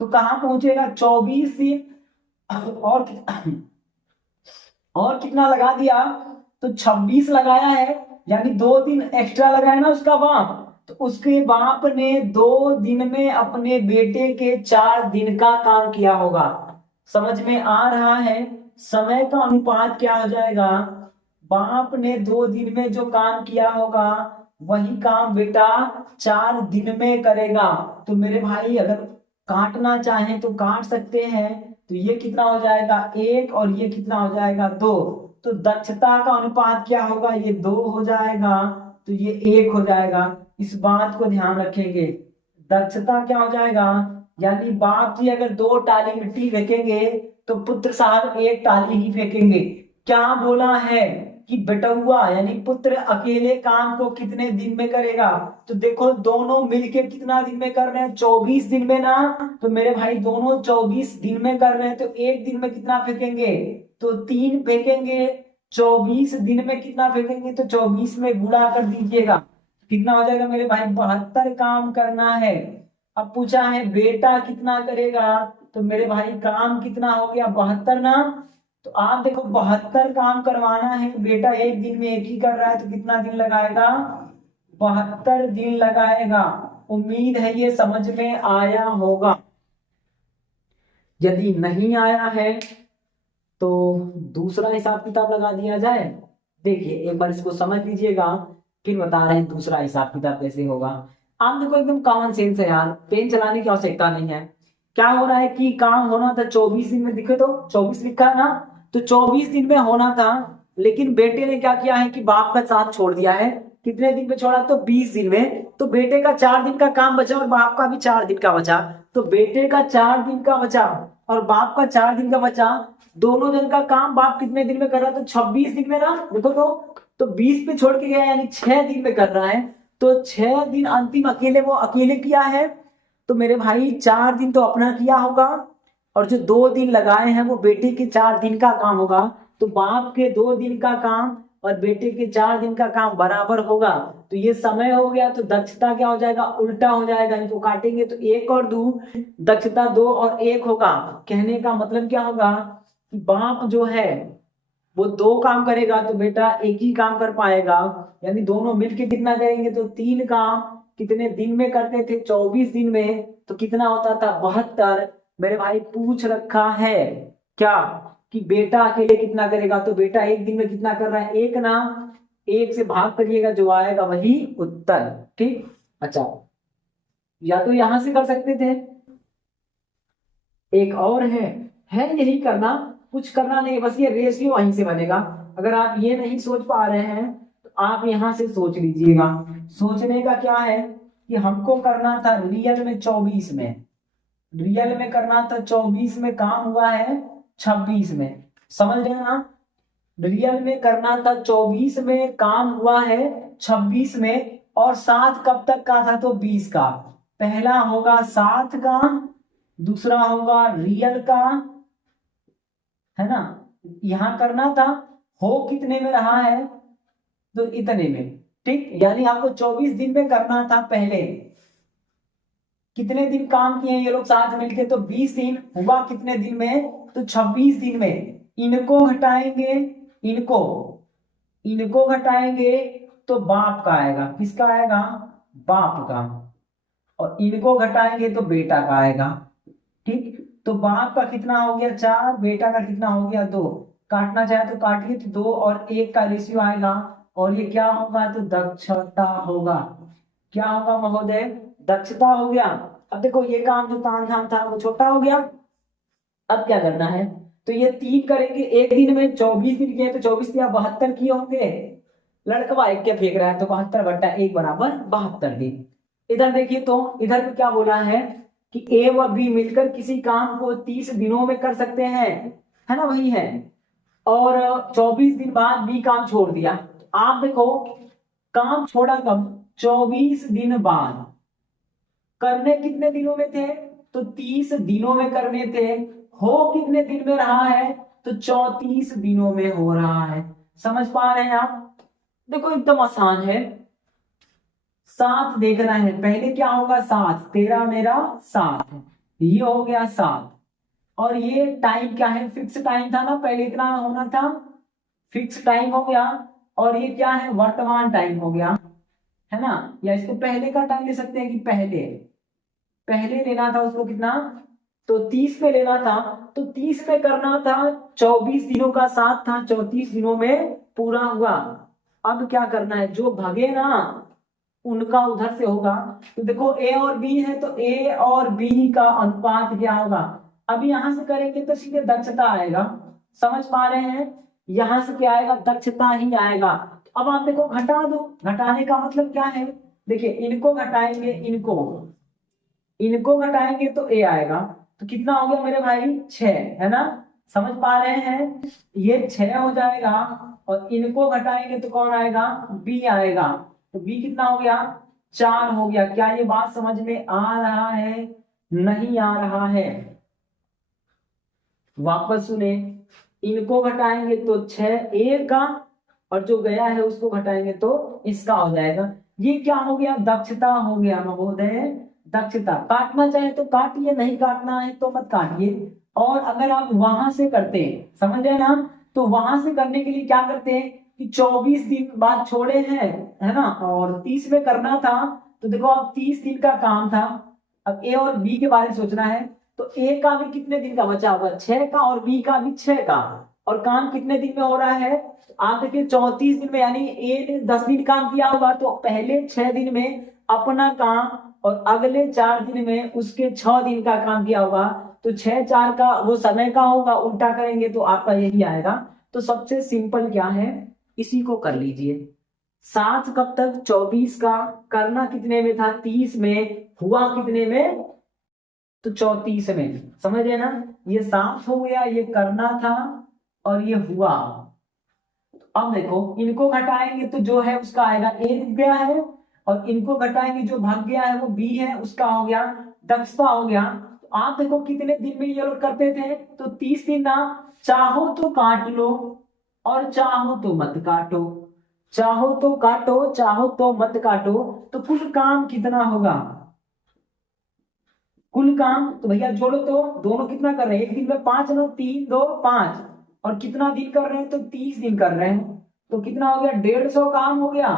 तो कहां पहुंचेगा 24 दिन। और और कितना लगा दिया, तो 26 लगाया है, यानी 2 दिन एक्स्ट्रा लगाया ना उसका बाप। तो उसके बाप ने 2 दिन में अपने बेटे के 4 दिन का काम किया होगा। समझ में आ रहा है? समय का अनुपात क्या हो जाएगा, बाप ने 2 दिन में जो काम किया होगा वही काम बेटा 4 दिन में करेगा। तो मेरे भाई अगर काटना चाहे तो काट सकते हैं। तो ये कितना हो जाएगा 1 और ये कितना हो जाएगा 2। तो दक्षता का अनुपात क्या होगा, ये 2 हो जाएगा, तो ये 1 हो जाएगा। इस बात को ध्यान रखेंगे, दक्षता क्या हो जाएगा, यानी बाप जी अगर 2 टाली मिट्टी फेंकेंगे तो पुत्र साहब 1 टाली ही फेंकेंगे। क्या बोला है कि बेटुआ यानी पुत्र अकेले काम को कितने दिन में करेगा। तो देखो दोनों मिलके कितना दिन में कर रहे हैं, 24 दिन में ना। तो मेरे भाई दोनों 24 दिन में कर रहे हैं, तो 1 दिन में कितना फेंकेंगे, तो 3 फेंकेंगे। 24 दिन में कितना फेंकेंगे, तो 24 में गुणा कर दीजिएगा, कितना हो जाएगा मेरे भाई 72 काम करना है। अब पूछा है बेटा कितना करेगा, तो मेरे भाई काम कितना हो गया 72 ना। तो आप देखो 72 काम करवाना है, बेटा 1 दिन में 1 ही कर रहा है, तो कितना दिन लगाएगा, 72 दिन लगाएगा। उम्मीद है ये समझ में आया होगा। यदि नहीं आया है तो दूसरा हिसाब किताब लगा दिया जाए। देखिए एक बार इसको समझ लीजिएगा, फिर बता रहे हैं दूसरा हिसाब किताब कैसे होगा। आप देखो एकदम कॉमन सेंस है यार, पेन चलाने की आवश्यकता नहीं है। क्या हो रहा है कि काम होना था 24 दिन में, दिखे तो 24 लिखा है ना, तो 24 दिन में होना था। लेकिन बेटे ने क्या किया है कि बाप का साथ छोड़ दिया है। कितने दिन में छोड़ा, तो 20 दिन में। तो बेटे का 4 दिन का काम बचा और बाप का भी 4 दिन का बचा। तो बेटे का 4 दिन का बचा और बाप का 4 दिन का बचा। दोनों जन का काम बाप कितने दिन में कर रहा है, तो 26 दिन में ना। देखो तो 20 पे छोड़ के गया, यानी 6 दिन में कर रहा है। तो 6 दिन अंतिम अकेले वो अकेले किया है। तो मेरे भाई 4 दिन तो अपना किया होगा, और जो 2 दिन लगाए हैं वो बेटे के 4 दिन का काम होगा। तो बाप के 2 दिन का काम और बेटे के 4 दिन का काम बराबर होगा। तो ये समय हो गया, तो दक्षता क्या हो जाएगा, उल्टा हो जाएगा। इनको काटेंगे तो 1 और 2, दक्षता 2 और 1 होगा। कहने का मतलब क्या होगा कि बाप जो है वो 2 काम करेगा तो बेटा 1 ही काम कर पाएगा। यानी दोनों मिलके कितना करेंगे, तो 3 काम कितने दिन में करते थे, 24 दिन में। तो कितना होता था 72। मेरे भाई पूछ रखा है क्या कि बेटा अकेले कितना करेगा, तो बेटा 1 दिन में कितना कर रहा है, 1 ना। 1 से भाग करिएगा, जो आएगा वही उत्तर। ठीक, अच्छा या तो यहां से कर सकते थे, एक और है यही करना, कुछ करना नहीं, बस ये रेशियो वहीं से बनेगा। अगर आप ये नहीं सोच पा रहे हैं तो आप यहां से सोच लीजिएगा। सोचने का क्या है कि हमको करना था रियल में 24 में, रियल में करना था 24 में, काम हुआ है 26 में। समझ रहे हैं ना, रियल में करना था 24 में, काम हुआ है 26 में। और 7 कब तक का था, तो 20 का। पहला होगा 7 का, दूसरा होगा रियल का, है ना। यहां करना था, हो कितने में रहा है, तो इतने में। ठीक, यानी आपको 24 दिन में करना था पहले। कितने दिन काम किए ये लोग साथ मिलके, तो 20 दिन। हुआ कितने दिन में, तो 26 दिन में। इनको घटाएंगे, इनको इनको घटाएंगे तो बाप का आएगा, किसका आएगा, बाप का। और इनको घटाएंगे तो बेटा का आएगा। ठीक, तो बाप का कितना हो गया 4, बेटा का कितना हो गया 2। काटना चाहे तो काटिए, तो 2 और 1 का रेशियो आएगा, और ये क्या होगा, तो दक्षता होगा। क्या होगा महोदय, दक्षता हो गया। अब देखो ये काम जो तामझाम था वो छोटा हो गया। अब क्या करना है, तो ये 3 करेंगे एक दिन में, 24 दिन किए तो 24 या 72 किए होंगे। लड़कवा एक क्या फेंक रहा है, तो 72 बट्टा 1 बराबर 72 दिन। इधर देखिए, तो इधर पे क्या बोला है कि ए व बी मिलकर किसी काम को 30 दिनों में कर सकते हैं, है ना, वही है। और 24 दिन बाद बी काम छोड़ दिया। तो आप देखो काम छोड़ा कब, 24 दिन बाद। करने कितने दिनों में थे, तो 30 दिनों में करने थे। हो कितने दिन में रहा है, तो 34 दिनों में हो रहा है। समझ पा रहे हैं आप, देखो एकदम आसान है। 7 देखना है, पहले क्या होगा 7, 13 मेरा 7, ये हो गया 7। और ये टाइम क्या है, फिक्स टाइम था ना, पहले इतना होना था, फिक्स टाइम हो गया। और ये क्या है, वर्तमान टाइम हो गया, है ना। या इसको पहले का टाइम ले सकते हैं कि पहले पहले लेना था उसको कितना, तो 30 में लेना था, तो 30 में करना था, 24 दिनों का 7 था, 34 दिनों में पूरा हुआ। अब क्या करना है, जो भागे ना उनका उधर से होगा। तो देखो ए और बी है, तो ए और बी का अनुपात क्या होगा। अभी यहां से करेंगे तो सीधे दक्षता आएगा। समझ पा रहे हैं, यहां से क्या आएगा, दक्षता ही आएगा। अब आप देखो घटा दो, घटाने का मतलब क्या है, देखिए इनको घटाएंगे, इनको घटाएंगे तो ए आएगा। तो कितना हो गया मेरे भाई 6, है ना। समझ पा रहे हैं, ये 6 हो जाएगा। और इनको घटाएंगे तो कौन आएगा, बी आएगा। तो बी कितना हो गया 4 हो गया। क्या ये बात समझ में आ रहा है, नहीं आ रहा है, वापस सुने। इनको घटाएंगे तो 6 ए का, और जो गया है उसको घटाएंगे तो इसका हो जाएगा। ये क्या हो गया, दक्षता हो गया महोदय, दक्षता। काटना चाहे तो काटिए, नहीं काटना है तो मत काटिए। और अगर आप वहां से करते हैं, समझ रहे ना, तो वहां से करने के लिए क्या करते हैं कि 24 दिन बाद छोड़े हैं, है ना, और 30 में करना था। तो देखो अब 30 दिन का काम था, अब ए और बी के बारे में सोचना है। तो ए का भी कितने दिन का बचा होगा 6 का, और बी का भी 6 का। और काम कितने दिन में हो रहा है, आप देखिए 34 दिन में, यानी ए ने 10 दिन काम किया होगा, तो पहले 6 दिन में अपना काम, और अगले 4 दिन में उसके 6 दिन का काम किया होगा। तो 6 4 का वो समय का होगा, उल्टा करेंगे तो आपका यही आएगा। तो सबसे सिंपल क्या है, इसी को कर लीजिए। 7 कब तक, 24 का, करना कितने में था 30 में, हुआ कितने में, तो 34 में। समझ रहे ना, ये 7 हो गया, ये करना था और ये हुआ। अब देखो इनको घटाएंगे तो जो है उसका आएगा ए दिख गया है, और इनको घटाएंगे जो भाग गया है वो बी है, उसका हो गया दक्षता हो गया। तो आप देखो कितने दिन में ये लोग करते थे, तो 30 दिन ना। चाहो तो काट लो और चाहो तो मत काटो, चाहो तो काटो चाहो तो मत काटो। तो कुल काम कितना होगा, कुल काम, तो भैया जोड़ो तो दोनों कितना कर रहे हैं, एक दिन में 5 ना, 3 2 5, और कितना दिन कर रहे हैं, तो 30 दिन कर रहे हैं। तो कितना हो गया 150 काम हो गया।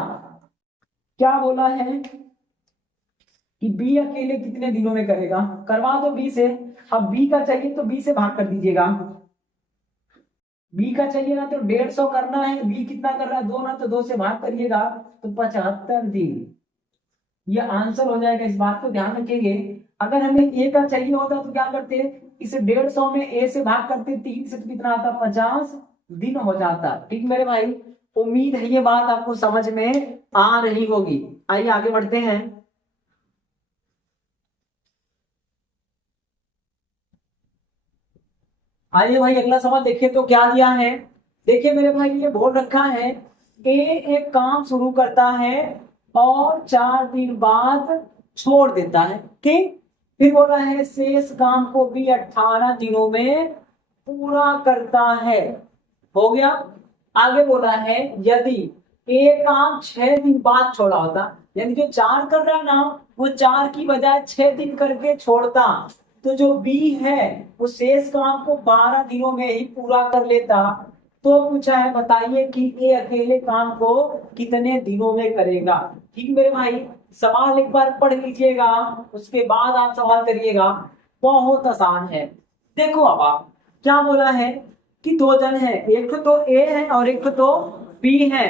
क्या बोला है कि बी अकेले कितने दिनों में करेगा, करवा दो बी से। अब बी का चाहिए तो बी से भाग कर दीजिएगा, बी का चाहिए ना, तो 150 करना है, बी कितना कर रहा है 2 ना, तो 2 से भाग करिएगा, तो 75 दिन। ये आंसर हो जाएगा, इस बात को ध्यान रखेंगे। अगर हमें ए का चाहिए होता तो क्या करते, इसे 150 में ए से भाग करते, 3 से तो कितना आता 50 दिन हो जाता। ठीक मेरे भाई, उम्मीद है ये बात आपको समझ में आ रही होगी। आइए आगे बढ़ते हैं। आइए भाई अगला सवाल देखिए, तो क्या दिया है। देखिए मेरे भाई ये बोल रखा है, ए एक काम शुरू करता है और 4 दिन बाद छोड़ देता है। ठीक, फिर बोला है शेष काम को भी 18 दिनों में पूरा करता है, हो गया। आगे बोला है यदि ए काम 6 दिन बाद छोड़ा होता, यानी जो 4 कर रहा है ना, वो 4 की बजाय 6 दिन करके छोड़ता, तो जो बी है वो शेष काम को 12 दिनों में ही पूरा कर लेता। तो पूछा है बताइए कि ए अकेले काम को कितने दिनों में करेगा। ठीक मेरे भाई, सवाल एक बार पढ़ लीजिएगा, उसके बाद आप सवाल करिएगा, बहुत आसान है। देखो अब आप क्या बोला है कि दो जन है, एक तो ए है और एक तो बी है।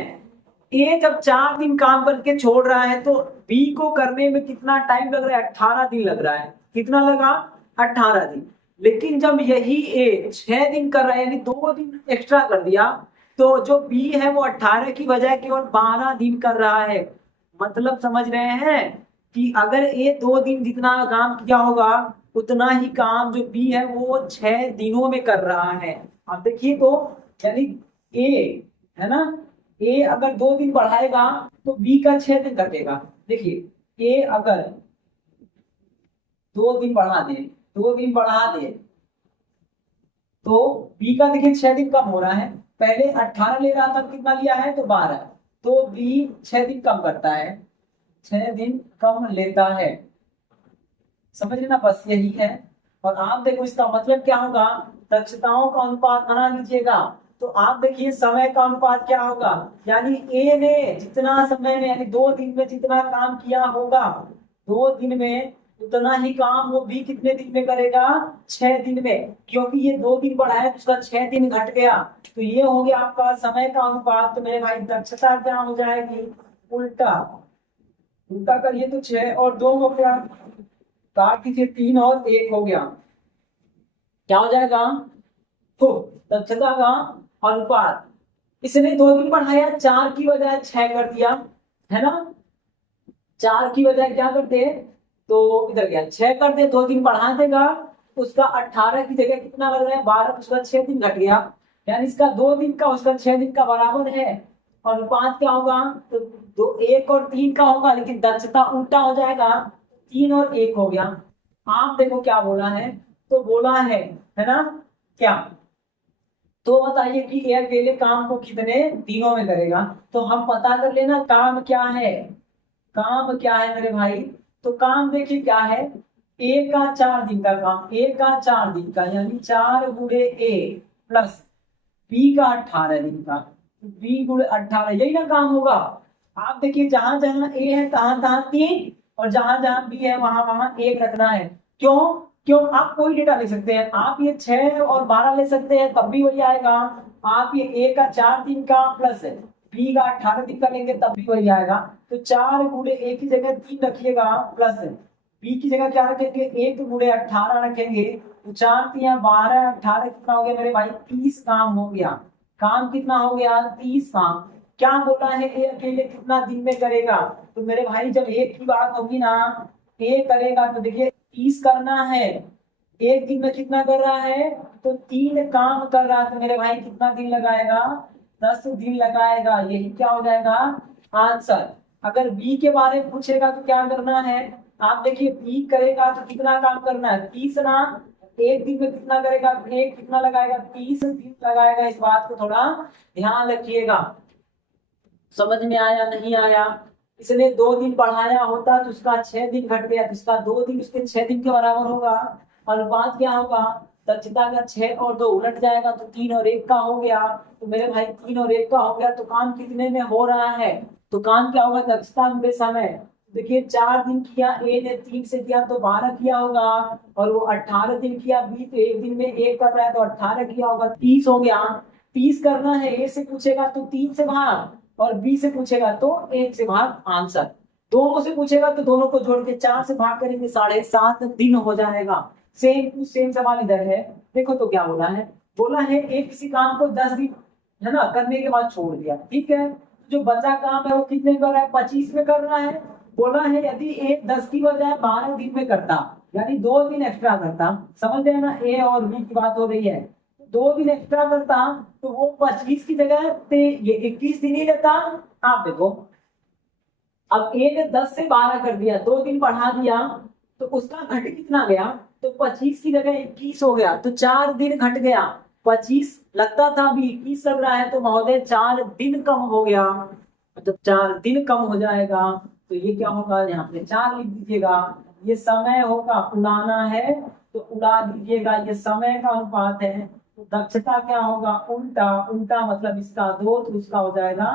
ए जब 4 दिन काम करके छोड़ रहा है तो बी को करने में कितना टाइम लग रहा है, 18 दिन लग रहा है। कितना लगा, 18 दिन। लेकिन जब यही ए 6 दिन कर रहा है, यानी 2 दिन एक्स्ट्रा कर दिया, तो जो बी है वो 18 की बजाय केवल 12 दिन कर रहा है। मतलब समझ रहे हैं कि अगर ए 2 दिन जितना काम किया होगा उतना ही काम जो बी है वो 6 दिनों में कर रहा है। अब देखिए तो यानी ए है ना, ए अगर 2 दिन बढ़ाएगा तो बी का 6 दिन घटेगा। देखिए ए अगर 2 दिन बढ़ा दे, 2 दिन बढ़ा दे तो बी का देखिए 6 दिन कम हो रहा है। पहले 18 ले रहा था, कितना लिया है तो 12, तो बी 6 दिन कम करता है, 6 दिन कम लेता है। समझ लेना, बस यही है। और आप देखो इसका मतलब क्या होगा, दक्षताओं का अनुपात बना लीजिएगा। तो आप देखिए समय का अनुपात क्या होगा, यानी ए ने जितना समय में यानी 2 दिन में जितना काम किया होगा, 2 दिन में उतना ही काम वो भी कितने दिन में करेगा, 6 दिन में। क्योंकि ये 2 दिन बढ़ाया तो उसका 6 दिन घट गया, तो ये हो गया आपका समय का अनुपात। तो मेरे भाई दक्षता क्या हो जाएगी, उल्टा उल्टा करिए तो 6 और 2 हो गया, काट दीजिए 3 और 1 हो गया, क्या हो जाएगा, तो दक्षता का अनुपात। इसने 2 दिन बढ़ाया, 4 की बजाय 6 कर दिया, है ना। 4 की बजाय क्या करते, तो इधर गया 6 कर दे, 2 दिन बढ़ा देगा, उसका 18 की जगह कितना लग रहा है 12, उसका 6 दिन घट गया, यानी इसका 2 दिन का उसका 6 दिन का बराबर है। और अनुपात क्या होगा, तो 1 और 3 का होगा, लेकिन दक्षता उल्टा हो जाएगा, 3 और 1 हो गया। आप देखो क्या बोला है, तो बोला है ना क्या, तो बताइए कि ये अकेले काम को कितने दिनों में करेगा। तो हम पता कर लेना काम क्या है, काम क्या है मेरे भाई। तो काम देखिए क्या है, ए का 4 दिन का काम, ए का 4 दिन का यानी 4 गुणे ए प्लस बी का 18 दिन का, बी गुणे 18, यही ना काम होगा। आप देखिए जहां जहां ए है तहां तहां 3, और जहां जहां बी है वहां वहां 1 रखना है। क्यों, क्यों आप कोई डेटा ले सकते हैं, आप ये 6 और 12 ले सकते हैं तब भी वही आएगा। आप ये ए का 4 दिन का प्लस बी का 18 दिन का लेंगे तब भी वही आएगा। तो 4 गुणे ए की जगह 3 रखिएगा, प्लस बी की जगह क्या रखेंगे, 1 गुणे 18 रखेंगे। तो 4 तिया 12, 18 कितना हो गया मेरे भाई, 30 काम हो गया। काम कितना हो गया, 30 काम। क्या बोला है, ए अकेले कितना दिन में करेगा। तो मेरे भाई जब एक की बात होगी ना, ए करेगा तो देखिए 30 करना है, एक दिन में कितना कर रहा है, तो 3 काम कर रहा है, तो मेरे भाई कितना दिन लगाएगा, 10 दिन लगाएगा। यही क्या हो जाएगा आंसर। अगर बी के बारे में पूछेगा तो क्या करना है, आप देखिए बी करेगा तो कितना काम करना है, 30 ना, एक दिन में कितना करेगा, एक कितना लगाएगा, 30 दिन लगाएगा। इस बात को थोड़ा ध्यान रखिएगा। समझ में आया नहीं आया, इसने 2 दिन बढ़ाया होता तो उसका 6 दिन घट गया, तो इसका 2 दिन उसके 6 दिन के बराबर होगा। अनुपात क्या होगा, दक्षता का 6 और 2 उलट जाएगा तो 3 और 1 का हो गया। तो मेरे भाई 3 और 1 का हो गया, तो काम कितने में हो रहा है, तो काम क्या होगा, दक्षता गुणे समय। देखिए 4 दिन किया ए ने, 3 से किया तो 12 किया होगा, और वो 18 दिन किया बी, तो एक दिन में 1 कर रहा है तो 18 किया होगा, 30 हो गया। 30 करना है, ए से पूछेगा तो 3 से भाग, और बी से पूछेगा तो 1 से भाग, आंसर। दोनों से पूछेगा तो दोनों को जोड़ के 4 से भाग करेंगे, 7.5 दिन हो जाएगा। सेम टू सेम सवाल इधर है। देखो तो क्या बोला है, बोला है एक किसी काम को 10 दिन है ना करने के बाद छोड़ दिया, ठीक है। जो बचा काम है वो कितने कर रहा है, 25 में कर रहा है। बोला है यदि एक 10 की बजाय 12 दिन में करता, यानी 2 दिन एक्स्ट्रा करता, समझ रहे हैं ना, ए और बी की बात हो रही है। 2 दिन एक्स्ट्रा करता तो वो 25 की जगह पे ये 21 दिन ही लेता। आप देखो अब ए ने 10 से 12 कर दिया, 2 दिन बढ़ा दिया, तो उसका घट कितना गया, तो 25 की जगह 21 हो गया, तो 4 दिन घट गया। 25 लगता था, अभी 21 लग रहा है, तो महोदय 4 दिन कम हो गया। मतलब 4 दिन कम हो जाएगा, तो ये क्या होगा, यहाँ पे 4 लिख दीजिएगा। ये समय होगा, उड़ाना है तो उड़ा दीजिएगा। ये समय का अनुपात है, तो दक्षता क्या होगा, उल्टा, उल्टा मतलब इसका 2 तो उसका हो जाएगा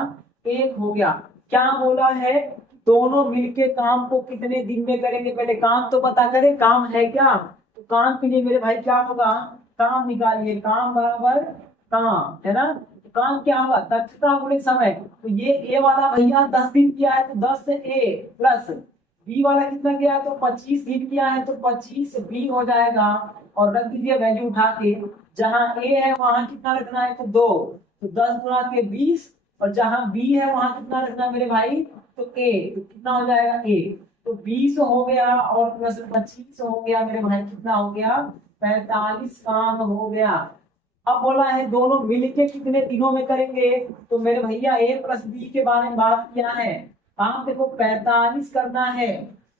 1 हो गया। क्या बोला है, दोनों मिलके काम को कितने दिन में करेंगे, पहले काम तो पता करें, काम है क्या। तो काम के लिए मेरे भाई क्या होगा, काम निकालिए, काम बराबर काम, है ना। तो काम क्या होगा, दक्षता गुणे समय। तो ये ए वाला भैया 10 दिन किया है तो 10 से ए प्लस बी वाला कितना किया है तो 25 दिन किया है तो 25 बी हो जाएगा। और रख दीजिए वैल्यू उठा के, जहां ए है वहां कितना रखना है तो 2, तो 10 गुणा के 20, और जहां बी है वहां कितना रखना है मेरे भाई तो ए, तो कितना हो जाएगा ए, तो 20 हो गया और प्लस 25 हो गया मेरे भाई, कितना हो गया 45 काम हो गया। अब बोला है दोनों मिलके कितने दिनों में करेंगे, तो मेरे भैया ए प्लस बी के बारे में बात किया है। काम देखो 45 करना है,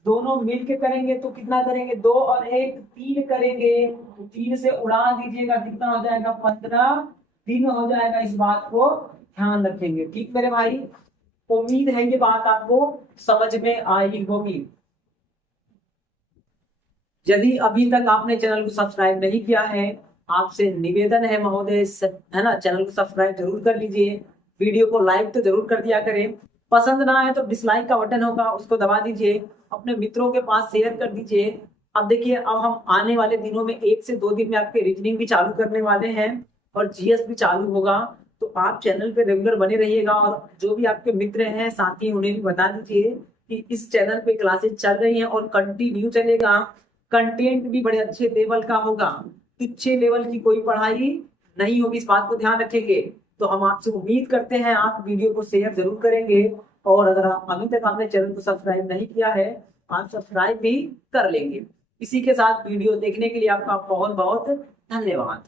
दोनों मिलके करेंगे तो कितना करेंगे, 2 और 1 3 करेंगे, तो 3 से उड़ा दीजिएगा, कितना हो जाएगा 15 दिन हो जाएगा। इस बात को ध्यान रखेंगे, ठीक मेरे भाई। उम्मीद है ये बात आपको समझ में आई होगी। यदि अभी तक आपने चैनल को सब्सक्राइब नहीं किया है, आपसे निवेदन है महोदय, है ना, चैनल को सब्सक्राइब जरूर कर लीजिए, वीडियो को लाइक तो जरूर कर दिया करें, पसंद ना आए तो डिसलाइक का बटन होगा उसको दबा दीजिए, अपने मित्रों के पास शेयर कर दीजिए। अब देखिए, अब हम आने वाले दिनों में 1 से 2 दिन में आपके रीजनिंग भी चालू करने वाले हैं और जीएस भी चालू होगा, तो आप चैनल पे रेगुलर बने रहिएगा। और जो भी आपके मित्र हैं, साथी, उन्हें भी बता दीजिए कि इस चैनल पे क्लासेस चल रही हैं और कंटिन्यू चलेगा। कंटेंट भी बड़े अच्छे लेवल का होगा, तुच्छे लेवल की कोई पढ़ाई नहीं होगी, इस बात को ध्यान रखेंगे। तो हम आपसे उम्मीद करते हैं आप वीडियो को शेयर जरूर करेंगे, और अगर आप अभी तक आपने चैनल को सब्सक्राइब नहीं किया है, आप सब्सक्राइब भी कर लेंगे। इसी के साथ वीडियो देखने के लिए आपका बहुत बहुत धन्यवाद।